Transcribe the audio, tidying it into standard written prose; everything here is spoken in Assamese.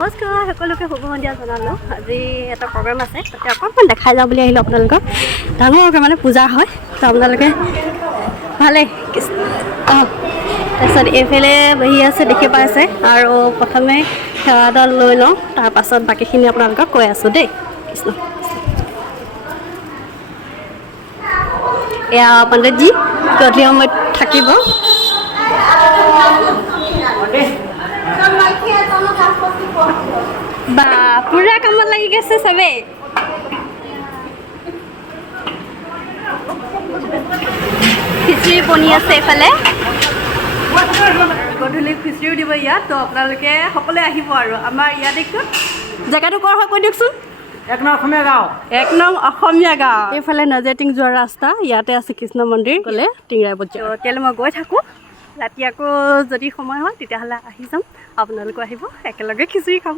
নমস্কাৰ সকলোকে শুভ সন্ধিয়া জনালোঁ। আজি এটা প্ৰগ্ৰাম আছে, তাতে অকণমান দেখাই যাওঁ বুলি আহিলোঁ আপোনালোকক। ডাঙৰকৈ মানে পূজা হয়, তো আপোনালোকে ভালেই অঁ। তাৰপিছত এইফালে বহি আছে দেখি পাইছে, আৰু প্ৰথমে সেৱাডাল লৈ লওঁ, তাৰপাছত বাকীখিনি আপোনালোকক কৈ আছোঁ দেই। কৃষ্ণ এয়া পণ্ডিতজী গধূলি সময়ত থাকিব। বা পুৰা কামত লাগি গৈছে চবেই। খিচিৰি বনি আছে এইফালে, গধূলি খিচিৰিও দিব ইয়াত। তো আপোনালোকে সকলোৱে আহিব আৰু আমাৰ ইয়াত দেখোন জেগাটো ক'ৰ হয় কৈ দিয়কচোন। 1 নং অসমীয়া গাঁও। 1 নং অসমীয়া গাঁও। এইফালে নজেটিং যোৱা ৰাস্তা, ইয়াতে আছে কৃষ্ণ মন্দিৰ গ'লে টিংৰাই বজাৰ। এতিয়ালৈ মই গৈ থাকোঁ, ৰাতি আকৌ যদি সময় হয় তেতিয়াহ'লে আহি যাম, আপোনালোকো আহিব, একেলগে খিচিৰি খাম।